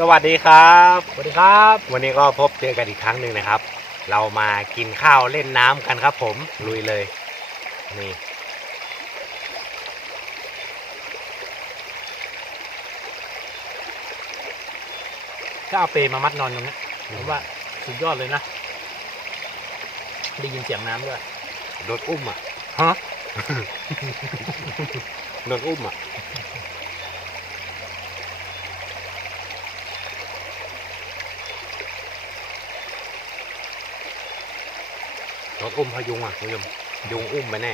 สวัสดีครับ สวัสดีครับ วันนี้ก็พบเจอกันอีกครั้งหนึ่งนะครับ เรามากินข้าวเล่นน้ำกันครับ ผมลุยเลยนี่ก็เอาเปรมามัดนอนตรงเนี้ยผมว่าสุดยอดเลยนะได้ยินเสียงน้ำด้วยโดนอุ้มอะฮะโดนอุ้มอะ โดนอุ้มพยุงอะคุณผู้ชมยุงอุ้มไปแน่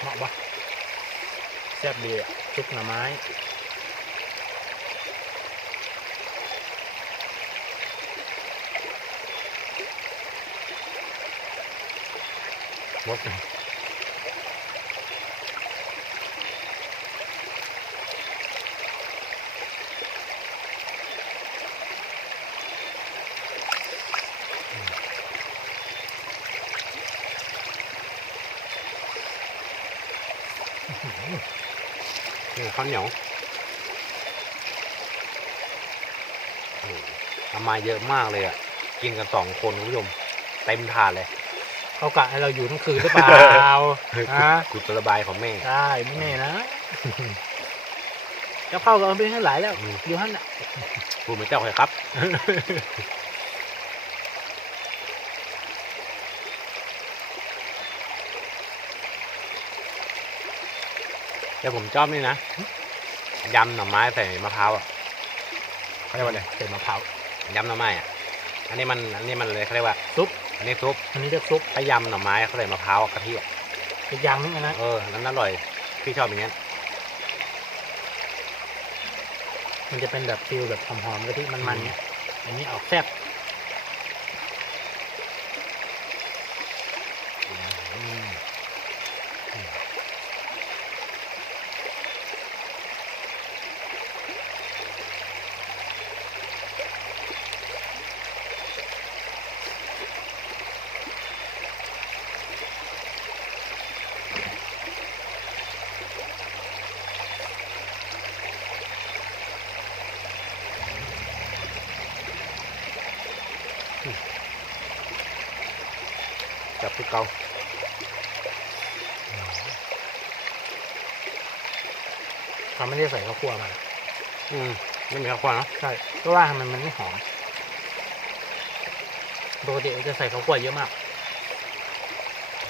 เหมาะปะแซ่บดีอะซุปหน่อไม้ มดนี่ข้าวเหนียวโอ้โหเอามาเยอะมากเลยอะ กินกันสองคนคุณผู้ชม เต็มถาดเลย เขากะให้เราอยู่ทั้งคืนหรือเปล่าฮะกุศระบายของแม่ใช่ไม่แน่นะจะเข้ากันเป็นเท่าไหร่แล้วอืมอยู่ท่านอะพูดเหมือนเจ้าเลยครับแต่ผมชอบนี่นะยำหน่อไม้ใส่มะพร้าวอะเขาเรียกว่าอะไรเศษมะพร้าวยำหน่อไม้อะอันนี้มันอันนี้มันเลยเขาเรียกว่าซุป อันนี้ซุปอันนี้เรียกซุปถ้ายำหน่อไม้เขาใส่มะพร้าวกะทิอะอีกอย่างนึงอะนะเออนั้นอร่อยพี่ชอบอย่างเงี้ยมันจะเป็นแบบฟิลแบบหอมๆกะทิมันๆเนี้ยอันนี้ออกแซ่บ จับทุกเกาเขาไม่ได้ใส่ข้าวคั่วมาอืมไม่มีข้าวคั่วเนอะใช่เพราะว่าทำไมมันไม่หอมปกติเราจะใส่ข้าวคั่วเยอะมาก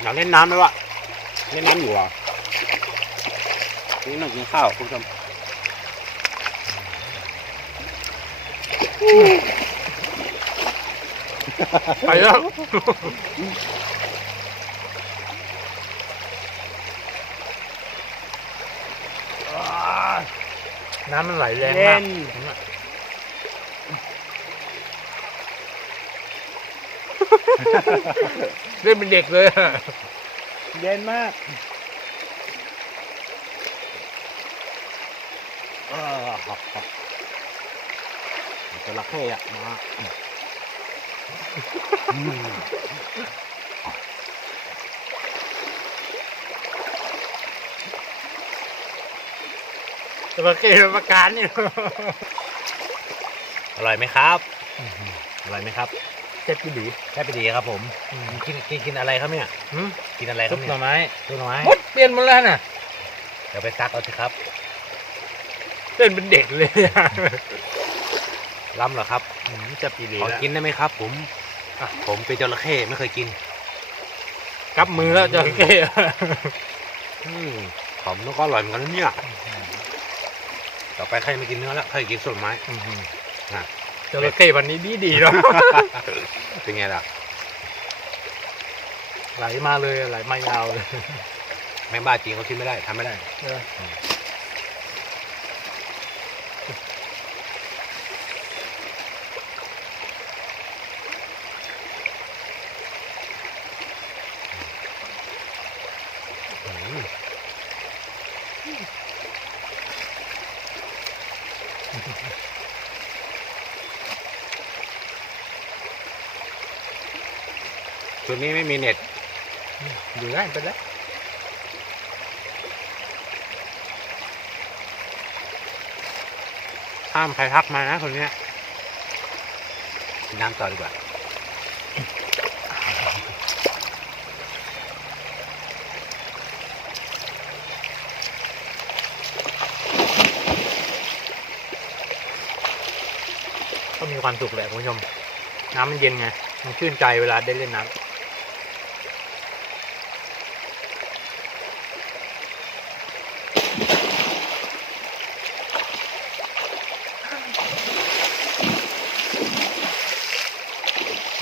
อยากเล่นน้ำไหมวะเล่นน้ำอยู่เหรอนี่นั่งกินข้าวคุณผู้ชมไปแล้ว น้ำมันไหลแรงมากเห็นไหมเล่นเป็นเด็กเลยอะเย็นมากเออจระเข้อะมา อืมจะมาเกณฑ์ประการนี่อร่อยไหมครับอร่อยไหมครับเจ็ดปีดีใช่ไปดีครับผมกินกินกินอะไรครับเนี่ยหืมกินอะไรคซุรับปเนี่หน่อยไม้ซุปหน่อไม้มดเปลี่ยนหมดแล้วน่ะเดี๋ยวไปซักเอาสิครับเล่นเป็นเด็กเลยอะล้ำเหรอครับหืมจะปีดีขอแล้วกินได้ไหมครับ ผมอะผมเป็นจระเข้ไม่เคยกินกลับมือแล้วจะเก้อืมผมแล้วก็อร่อยเหมือนกันนะเนี่ย ต่อไปใครไม่กินเนื้อแล้วใครกินส่วนไม้อะจระเข้วันนี้ดีดีๆเนาะเป็นไงล่ะ ไหลมาเลยไหลมายาวเลย แม่บ้าจริงเขากินไม่ได้ทำไม่ได้ เออชุดนี้ไม่มีเน็ต อยู่ได้เป็นแล้วห้ามใครทักมานะคนเนี้ยกินน้ำต่อดีกว่าก็มีความสุขแหละคุณผู้ชม น้ำมันเย็นไง มันชื่นใจเวลาได้เล่นน้ำ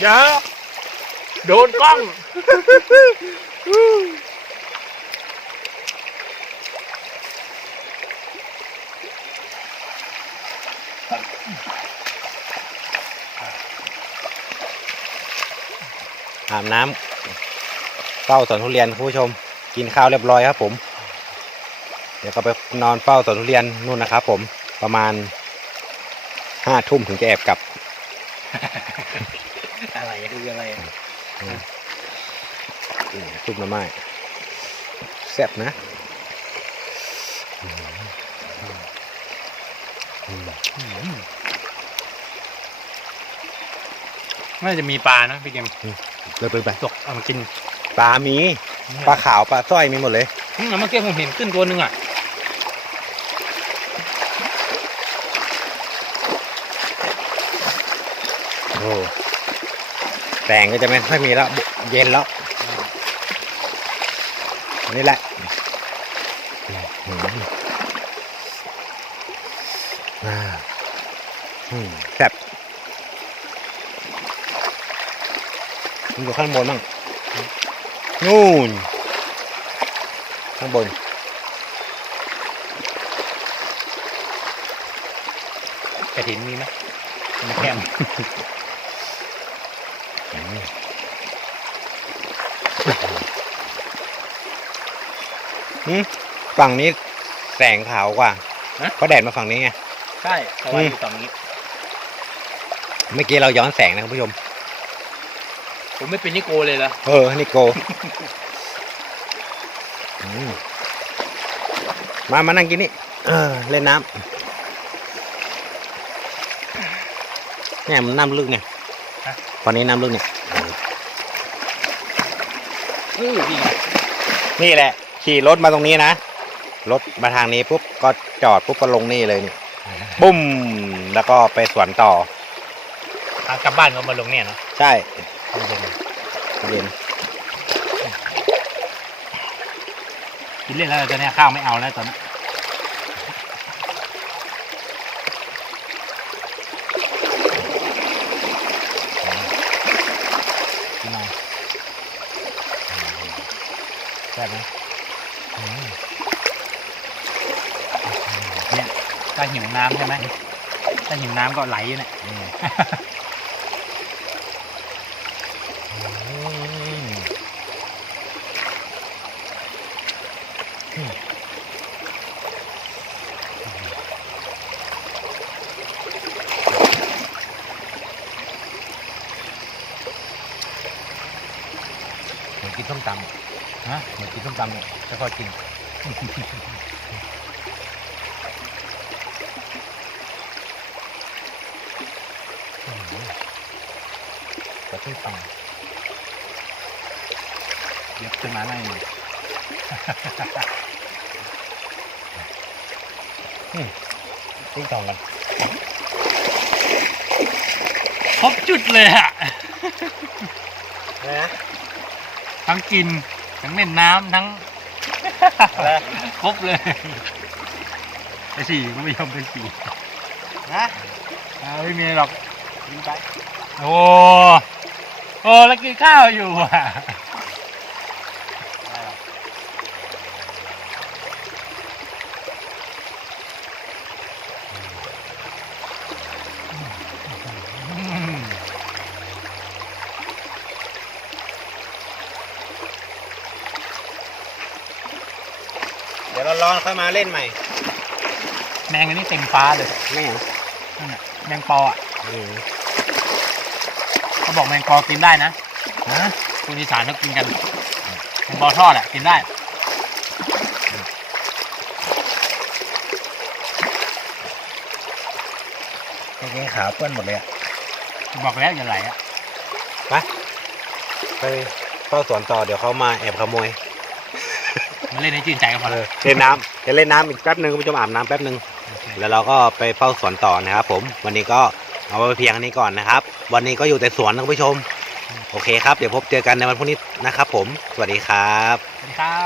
อย่าโดนกล้อง อาบน้ำเฝ้าสวนทุเรียนคุณผู้ชม กินข้าวเรียบร้อยครับผม เดี๋ยวก็ไปนอนเฝ้าสวนทุเรียนนู่นนะครับผมประมาณห้าทุ่มถึงจะแอบกลับ คืออะไรซุปหน้ำไม้แซ่บนะอืมน่าจะมีปลานะพี่เกมเลยไปไปตกเอามากินปลามีปลาขาวปลาสร้อยมีหมดเลยอืมเมื่อกี้ผมเห็นขึ้นตัวหนึงอะโอ้ แสงก็จะไม่ค่อยมีแล้ว เย็นแล้ว นี่แหละอืมอ่าอืมแซ่บมันอยู่ข้างบนบ้างนู่น ข้างบนกระถินมีไหมไม่แคมอืมอืม ฝั่งนี้แสงขาวกว่าเพราะแดดมาฝั่งนี้ไง ใช่เพราะว่าอยู่ตรงนี้ เมื่อกี้เราย้อนแสงนะคุณผู้ชม ผมไม่เป็นนิโกเลยเหรอเออ นี่โก อืมมา มานั่งกินนี่เออเล่นน้ำเนี่ยมันน้ำลึกเนี่ยต อนนี้น้ำลึกเนี่ยเออดีนี่แหละ ขี่รถมาตรงนี้นะ รถมาทางนี้ปุ๊บก็จอดปุ๊บก็ลงนี่เลยนี่ปุ้มแล้วก็ไปสวนต่อทางกลับบ้านก็มาลงเนี่ยเนาะใช่เย็นเย็นกินเล่นแล้วตอนเนี้ยข้าวไม่เอาแล้วตอนนี้ กินหน่อยแซ่บไหมเนี่ยถ้าหิวน้ำใช่ไหมถ้าหิวน้ำก็ไหลอยู่เนี่ยอืม เหมือนกินส้ม ตำฮะเหมือนกินส้มตำเนี่ยจะค่อยกินกระทืบฟังเย็บขึ้นมาหน่อยหนึ่งติ้งตองกันครบจุดเลยอะอะไรนะ ทั้งกิน ทั้งเล่นน้ำทั้งอะไร ครบเลย ไปสี่คุณผู้ชมไปสี่นะอ่าไม่มีอะไรหรอก กินไป โอ้โอ้แล้วกินข้าวอยู่อะ เดี๋ยวเราร้อนค่อยมาเล่นใหม่ แมงอันนี้เต็มฟ้าเลยไม่เหรอนั่นน่ะแมงปออะอืมเขาบอกแมงปอกินได้นะนะคนอีสานเขากินกันบอทอดอะกินได้ กางเกงขาวเปื้อนหมดเลยอะบอกแล้วอย่าไหลอะไปเฝ้าสวนต่อเดี๋ยวเขามาแอบขโมย มันเล่นให้ชื่นใจก็พอเอแล้วอเล่นน้ำเดี๋ยวเล่นน้ำอีกแป๊บหนึ่งคุณผู้ชมอาบน้ำแป๊บหนึ่งโอเคแล้วเราก็ไปเฝ้าสวนต่อนะครับผม วันนี้ก็เอาไว้เพียงเท่านี้ก่อนนะครับ วันนี้ก็อยู่แต่สวนนะคุณผู้ชม โอเคครับ เดี๋ยวพบเจอกันในวันพรุ่งนี้นะครับผม สวัสดีครับ สวัสดีครับ